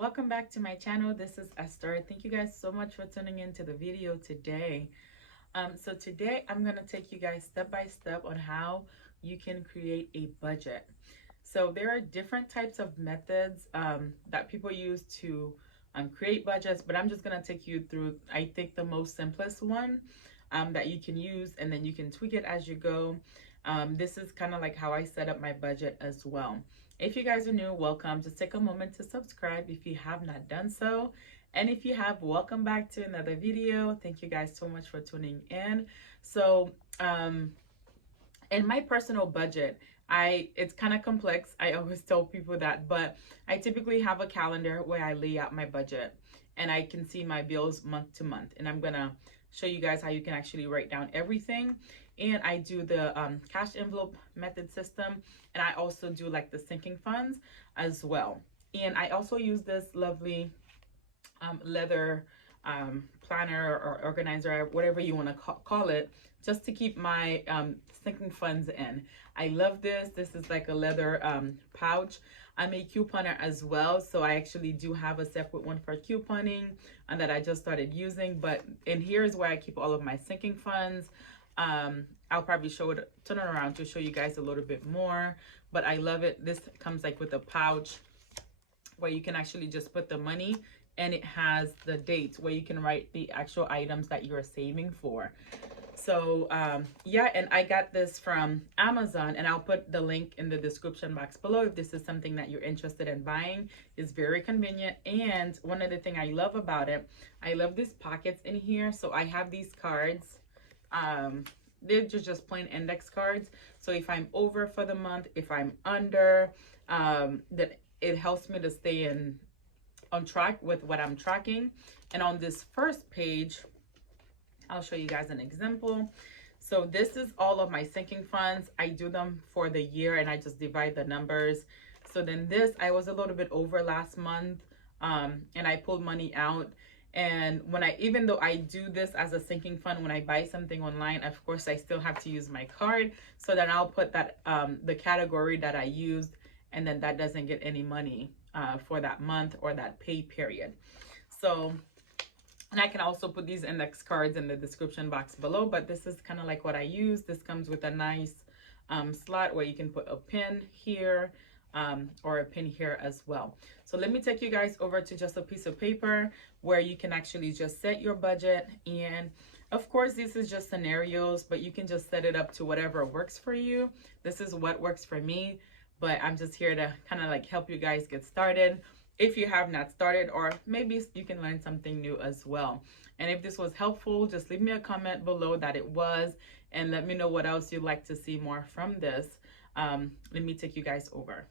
welcome back to my channel. This is Esther. Thank you guys so much for tuning into the video today. So today I'm going to take you guys step by step on how you can create a budget. So there are different types of methods that people use to create budgets, but I'm just going to take you through, I think, the most simplest one that you can use, and then you can tweak it as you go. This is kind of like how I set up my budget as well. If you guys are new, welcome. Just take a moment to subscribe if you have not done so. And if you have, welcome back to another video. Thank you guys so much for tuning in. So in my personal budget, it's kind of complex. I always tell people that, but I typically have a calendar where I lay out my budget and I can see my bills month to month. And I'm gonna show you guys how you can actually write down everything. And I do the cash envelope method system, and I also do like the sinking funds as well. And I also use this lovely leather planner or organizer, whatever you want to call it, just to keep my sinking funds in. I love this. This is like a leather pouch. I'm a couponer as well, so I actually do have a separate one for couponing and that I just started using. But in here is where I keep all of my sinking funds. I'll probably turn it around to show you guys a little bit more, but I love it. This comes like with a pouch where you can actually just put the money, and it has the dates where you can write the actual items that you're saving for. So yeah, and I got this from Amazon, and I'll put the link in the description box below if this is something that you're interested in buying. It's very convenient, and one other thing I love about it, I love these pockets in here. So I have these cards. They're just plain index cards. So if I'm over for the month, if I'm under, that it helps me to stay on track with what I'm tracking. And on this first page, I'll show you guys an example. So this is all of my sinking funds. I do them for the year, and I just divide the numbers. So then this, I was a little bit over last month, and I pulled money out. And even though I do this as a sinking fund, when I buy something online, of course, I still have to use my card. So then I'll put that, the category that I used, and then that doesn't get any money for that month or that pay period. So, and I can also put these index cards in the description box below, but this is kind of like what I use. This comes with a nice slot where you can put a pin here, or a pin here as well. So let me take you guys over to just a piece of paper where you can actually just set your budget. And of course, this is just scenarios, but you can just set it up to whatever works for you. This is what works for me, but I'm just here to kind of like help you guys get started if you have not started, or maybe you can learn something new as well. And if this was helpful, just leave me a comment below that it was, and let me know what else you'd like to see more from this. Let me take you guys over.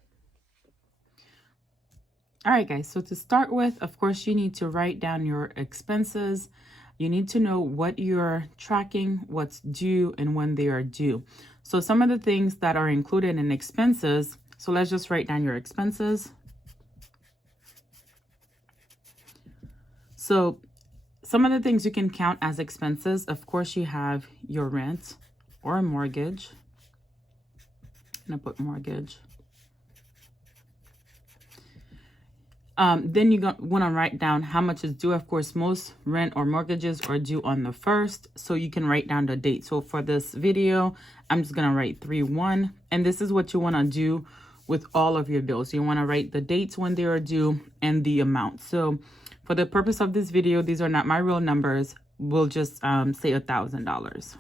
All right, guys, so to start with, of course, you need to write down your expenses. You need to know what you're tracking, what's due, and when they are due. So some of the things that are included in expenses, so let's just write down your expenses. So some of the things you can count as expenses, of course, you have your rent or mortgage. I'm gonna put mortgage. Then you want to write down how much is due. Of course, most rent or mortgages are due on the 1st, so you can write down the date. So for this video, I'm just going to write 3/1, and this is what you want to do with all of your bills. You want to write the dates when they are due and the amount. So for the purpose of this video, these are not my real numbers. We'll just say $1,000.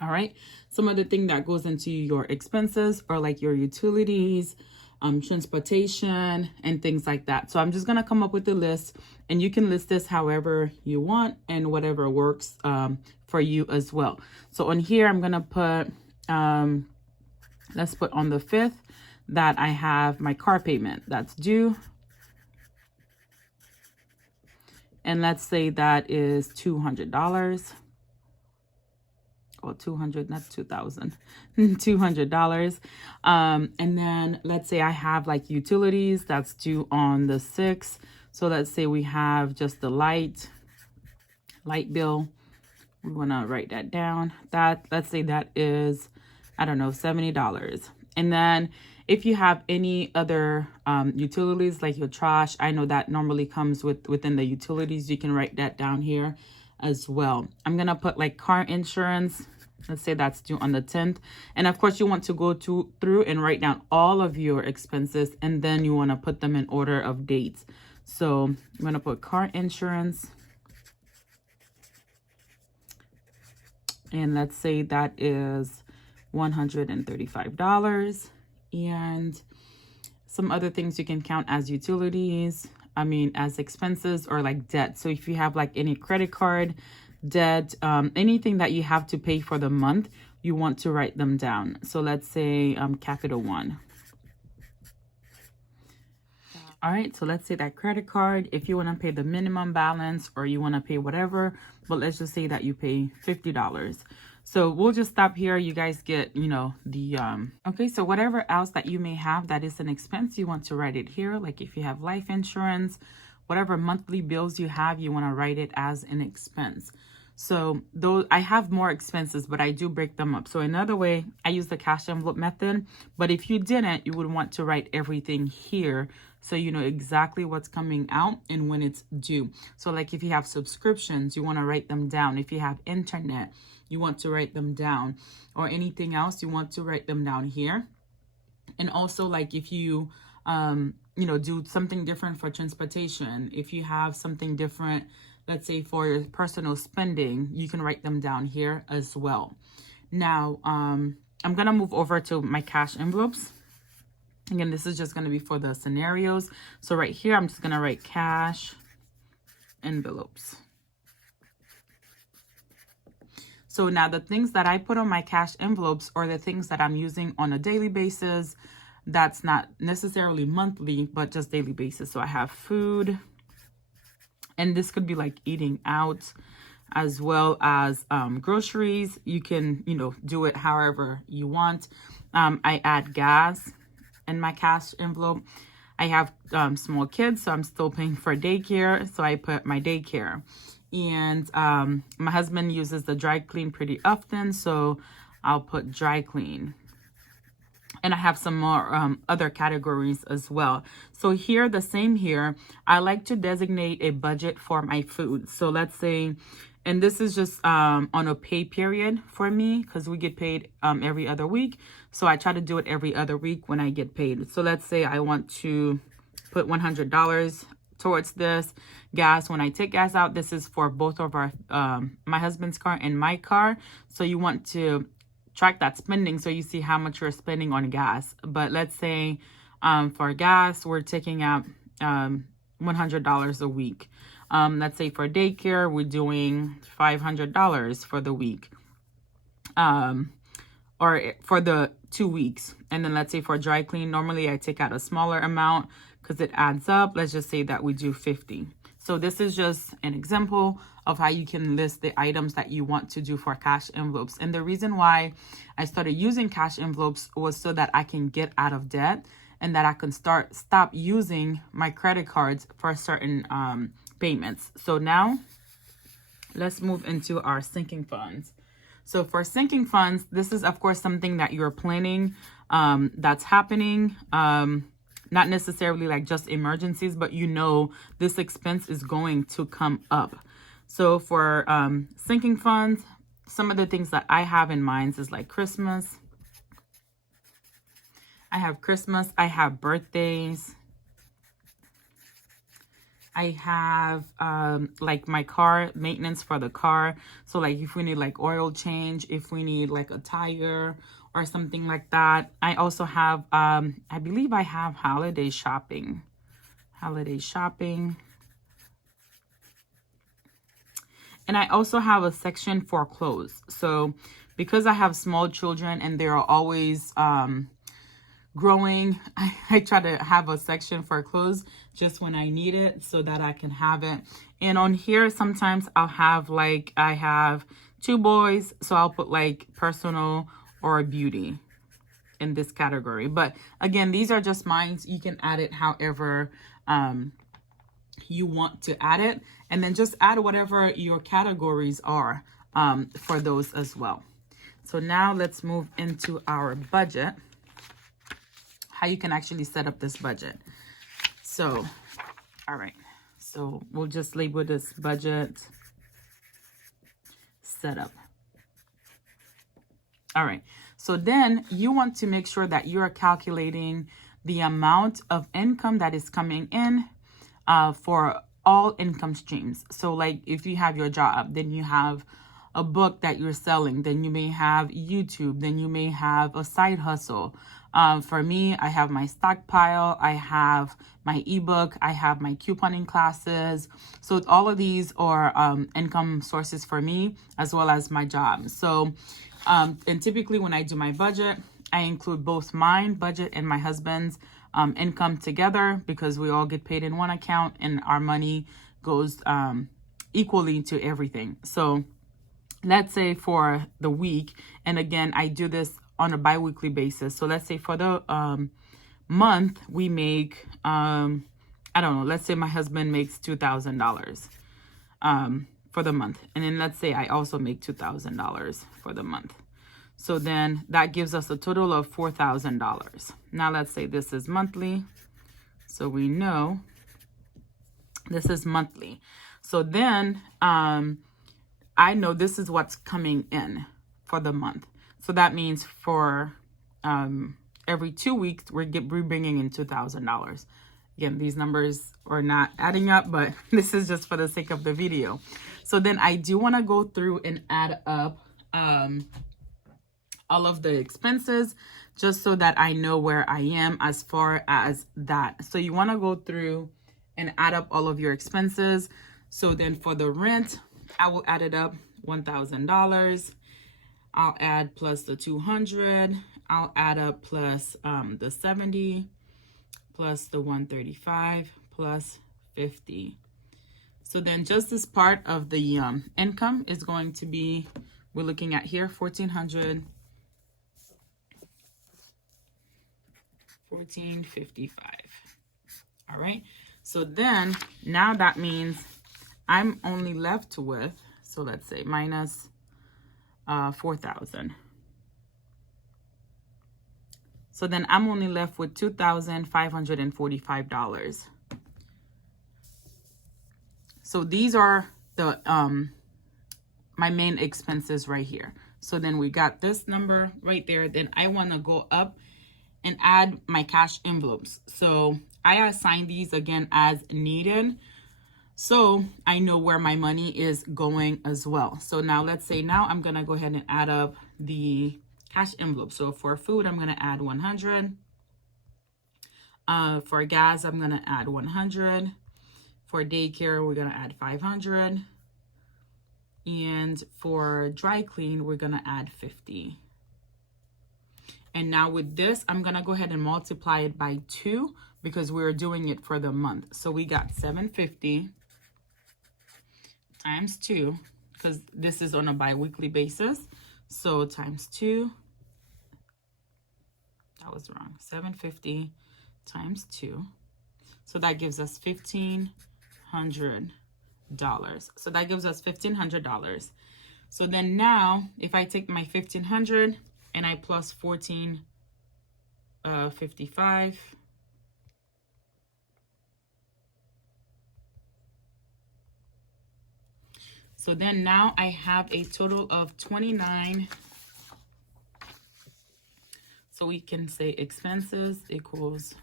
All right. Some of the thing that goes into your expenses are like your utilities, transportation, and things like that. So I'm just going to come up with a list, and you can list this however you want and whatever works for you as well. So on here, I'm going to put, let's put on the 5th that I have my car payment that's due. And let's say that is $200. Or 200, not 2,000, $200. And then let's say I have like utilities that's due on the 6th. So let's say we have just the light bill. We want to write that down. Let's say that is, I don't know, $70. And then if you have any other utilities like your trash, I know that normally comes within the utilities. You can write that down here as well. I'm going to put like car insurance. Let's say that's due on the 10th. And of course, you want to go through and write down all of your expenses, and then you want to put them in order of dates. So I'm going to put car insurance. And let's say that is $135. And some other things you can count as utilities, as expenses or like debt. So if you have like any credit card debt, anything that you have to pay for the month, you want to write them down. So let's say capital one. All right, so let's say that credit card, if you want to pay the minimum balance or you want to pay whatever, but let's just say that you pay $50. So we'll just stop here. You guys get, okay, so whatever else that you may have that is an expense, you want to write it here. Like if you have life insurance, whatever monthly bills you have, you want to write it as an expense. So though I have more expenses, but I do break them up. So another way, I use the cash envelope method, but if you didn't, you would want to write everything here so you know exactly what's coming out and when it's due. So like if you have subscriptions, you want to write them down. If you have internet, you want to write them down, or anything else, you want to write them down here. And also like if you, do something different for transportation, if you have something different, let's say for your personal spending, you can write them down here as well. Now, I'm going to move over to my cash envelopes. Again, this is just going to be for the scenarios. So right here, I'm just going to write cash envelopes. So now the things that I put on my cash envelopes are the things that I'm using on a daily basis. That's not necessarily monthly, but just daily basis. So I have food, and this could be like eating out, as well as groceries. You can, do it however you want. I add gas in my cash envelope. I have small kids, so I'm still paying for daycare. So I put my daycare. And my husband uses the dry clean pretty often, so I'll put dry clean. And I have some more other categories as well. So here, the same here, I like to designate a budget for my food. So let's say, and this is just on a pay period for me, because we get paid every other week. So I try to do it every other week when I get paid. So let's say I want to put $100 towards this. Gas, when I take gas out, this is for both of our, my husband's car and my car. So you want to track that spending so you see how much you're spending on gas. But let's say for gas, we're taking out $100 a week. Let's say for daycare, we're doing $500 for the week, or for the 2 weeks. And then let's say for dry clean, normally I take out a smaller amount because it adds up. Let's just say that we do 50. So this is just an example of how you can list the items that you want to do for cash envelopes. And the reason why I started using cash envelopes was so that I can get out of debt and that I can stop using my credit cards for certain payments. So now let's move into our sinking funds. So for sinking funds, this is of course something that you're planning that's happening. Not necessarily like just emergencies, but this expense is going to come up. So for sinking funds, some of the things that I have in mind is like Christmas. I have Christmas. I have birthdays. I have like my car maintenance for the car. So like if we need like oil change, if we need like a tire or something like that. I also have, I believe I have holiday shopping. And I also have a section for clothes. So because I have small children and they're always growing, I try to have a section for clothes just when I need it so that I can have it. And on here, sometimes I'll have like, I have 2 boys, so I'll put like personal or beauty in this category. But again, these are just mine. You can add it however you want to add it, and then just add whatever your categories are for those as well. So now let's move into our budget. how you can actually set up this budget. So, all right. So we'll just label this budget setup. All right. So then you want to make sure that you are calculating the amount of income that is coming in for all income streams. So like if you have your job, then you have a book that you're selling, then you may have YouTube, then you may have a side hustle. For me, I have my stockpile, I have my ebook, I have my couponing classes. So all of these are income sources for me, as well as my job. So, and typically when I do my budget, I include both mine budget and my husband's income together, because we all get paid in one account and our money goes equally to everything. So let's say for the week, and again, I do this on a bi-weekly basis. So let's say for the month, we make, I don't know, let's say my husband makes $2,000 for the month. And then let's say I also make $2,000 for the month. So then that gives us a total of $4,000. Now let's say this is monthly. So we know this is monthly. So then I know this is what's coming in for the month. So that means for every 2 weeks, we're bringing in $2,000. Again, these numbers are not adding up, but this is just for the sake of the video. So then I do want to go through and add up all of the expenses, just so that I know where I am as far as that. So you want to go through and add up all of your expenses. So then for the rent, I will add it up, $1,000. I'll add plus the 200. I'll add up plus the 70, plus the 135, plus 50. So then just this part of the income is going to be, we're looking at here, $1,455. All right. So then now that means I'm only left with, so let's say minus 4,000. So then I'm only left with $2,545. So these are the my main expenses right here. So then we got this number right there. Then I want to go up and add my cash envelopes. So I assign these again as needed, so I know where my money is going as well. So now let's say now I'm gonna go ahead and add up the cash envelope. So for food, I'm gonna add 100. For gas, I'm gonna add 100. For daycare, we're gonna add 500. And for dry clean, we're gonna add 50. And now with this, I'm gonna go ahead and multiply it by 2, because we're doing it for the month. So we got 750 times 2, because this is on a bi-weekly basis. So times 2, that was wrong, 750 times 2. So that gives us $1,500. So that gives us $1,500. So then now, if I take my 1,500 and I plus 1455, so then now I have a total of 29. So we can say expenses equals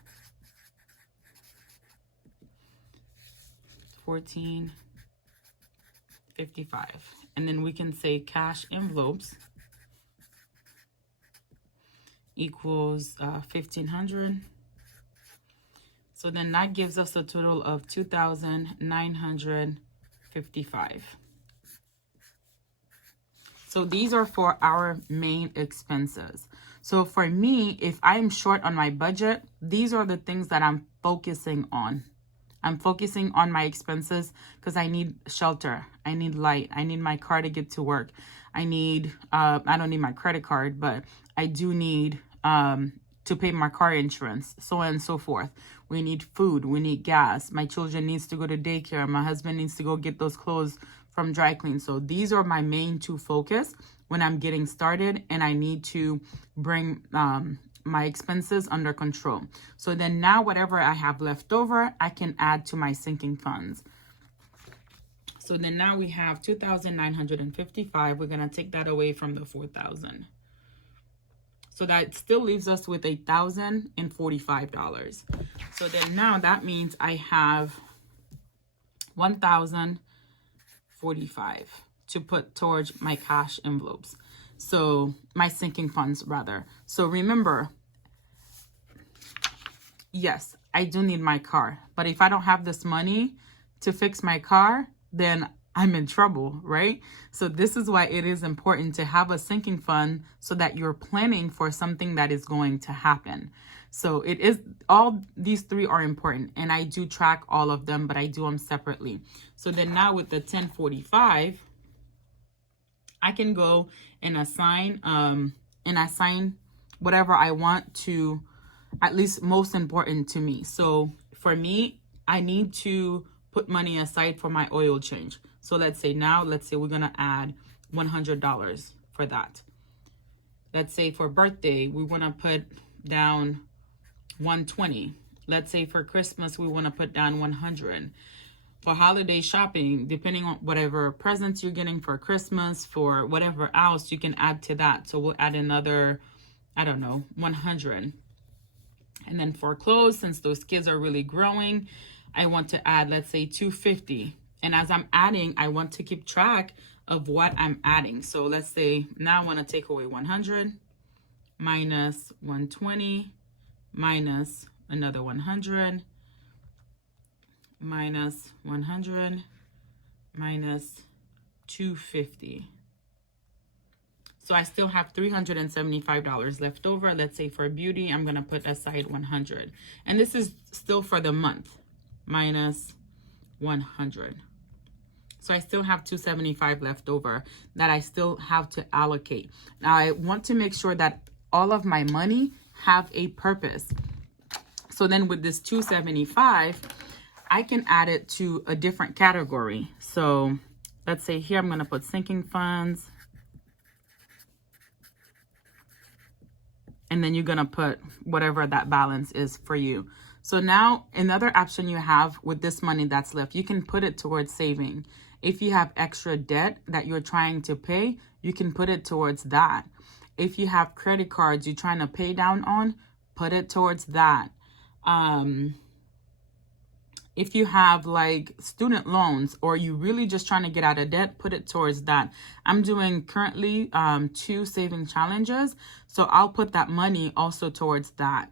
1455. And then we can say cash envelopes equals 1,500. So then that gives us a total of 2,955. So these are for our main expenses. So for me, if I'm short on my budget, these are the things that I'm focusing on. I'm focusing on my expenses because I need shelter. I need light. I need my car to get to work. I need, I don't need my credit card, but I do need to pay my car insurance, so on and so forth. We need food. We need gas. My children needs to go to daycare. My husband needs to go get those clothes from dry clean. So these are my main two focus when I'm getting started and I need to bring my expenses under control. So then now whatever I have left over, I can add to my sinking funds. So then now we have 2,955. We're going to take that away from the 4,000. So that still leaves us with $1,045. So then now that means I have 1,045 to put towards my cash envelopes. So my sinking funds rather. So remember, yes, I do need my car, but if I don't have this money to fix my car, then I'm in trouble, right? So this is why it is important to have a sinking fund so that you're planning for something that is going to happen. So it is, all these three are important, and I do track all of them, but I do them separately. So then now with the 1045, I can go and assign whatever I want to, at least most important to me. So for me, I need to put money aside for my oil change. So let's say we're gonna add $100 for that. Let's say for birthday, we wanna put down 120. Let's say for Christmas, we wanna put down 100. For holiday shopping, depending on whatever presents you're getting for Christmas, for whatever else, you can add to that. So we'll add another, I don't know, 100. And then for clothes, since those kids are really growing, I want to add, let's say 250. And as I'm adding, I want to keep track of what I'm adding. So let's say now I want to take away 100 minus 120 minus another 100 minus 100 minus 250. So I still have $375 left over. Let's say for beauty, I'm going to put aside 100. And this is still for the month, minus 100. So I still have $275 left over that I still have to allocate. Now I want to make sure that all of my money have a purpose. So then with this $275, I can add it to a different category. So let's say here I'm going to put sinking funds. And then you're going to put whatever that balance is for you. So now another option you have with this money that's left, you can put it towards saving. If you have extra debt that you're trying to pay, you can put it towards that. If you have credit cards you're trying to pay down on, put it towards that. If you have like student loans or you really just trying to get out of debt, put it towards that. I'm doing currently 2 saving challenges. So I'll put that money also towards that.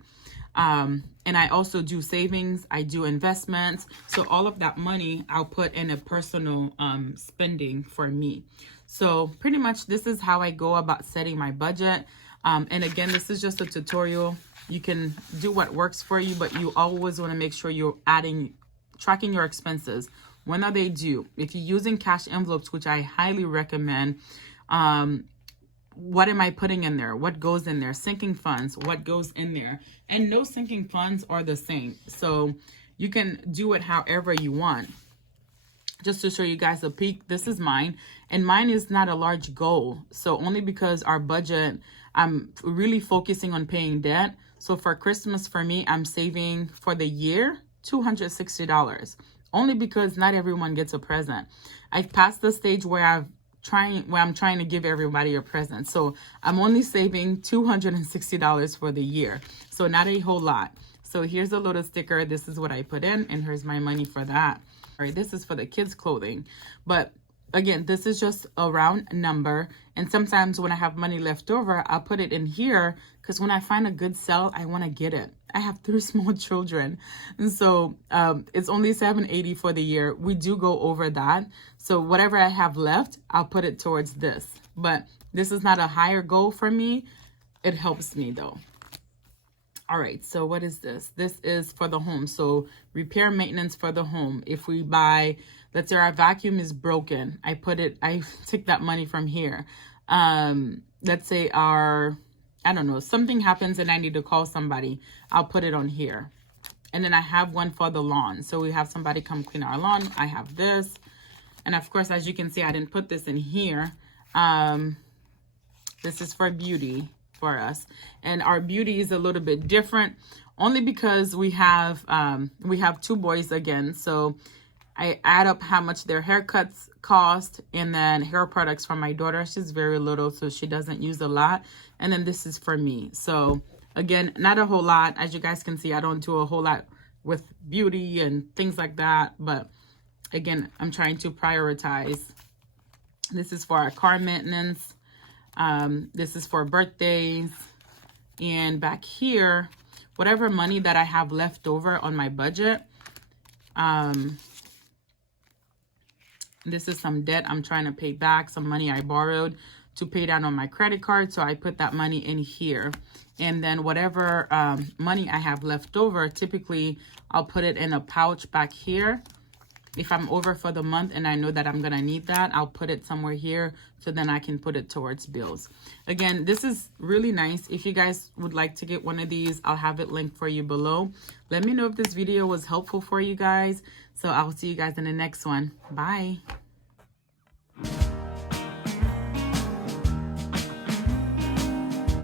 And I also do savings. I do investments. So all of that money I'll put in a personal spending for me. So pretty much this is how I go about setting my budget. And again, this is just a tutorial. You can do what works for you, but you always want to make sure you're tracking your expenses. When are they due? If you're using cash envelopes, which I highly recommend, what am I putting in there? What goes in there? Sinking funds, what goes in there? And no sinking funds are the same. So you can do it however you want. Just to show you guys a peek, this is mine. And mine is not a large goal. So only because our budget, I'm really focusing on paying debt. So for Christmas, for me, I'm saving for the year $260. Only because not everyone gets a present. I've passed the stage where I'm trying to give everybody a present. So I'm only saving $260 for the year. So not a whole lot. So here's a little sticker. This is what I put in, and here's my money for that. All right, this is for the kids' clothing. But again, this is just a round number. And sometimes when I have money left over, I'll put it in here because when I find a good sale, I want to get it. I have 3 small children. And so it's only $780 for the year. We do go over that. So whatever I have left, I'll put it towards this. But this is not a higher goal for me. It helps me though. All right, so what is this? This is for the home. So repair maintenance for the home. If we buy, let's say our vacuum is broken, I took that money from here. Let's say I don't know, something happens and I need to call somebody, I'll put it on here. And then I have one for the lawn. So we have somebody come clean our lawn. I have this. And of course, as you can see, I didn't put this in here. This is for beauty, for us. And our beauty is a little bit different, only because we have 2 boys again. So I add up how much their haircuts cost, and then hair products for my daughter. She's very little, so she doesn't use a lot. And then this is for me. So again, not a whole lot. As you guys can see, I don't do a whole lot with beauty and things like that. But again, I'm trying to prioritize. This is for our car maintenance. This is for birthdays. And back here, whatever money that I have left over on my budget, this is some debt I'm trying to pay back, some money I borrowed to pay down on my credit card. So I put that money in here. And then whatever money I have left over, typically I'll put it in a pouch back here. If I'm over for the month and I know that I'm going to need that, I'll put it somewhere here so then I can put it towards bills. Again, this is really nice. If you guys would like to get one of these, I'll have it linked for you below. Let me know if this video was helpful for you guys. So I'll see you guys in the next one. Bye.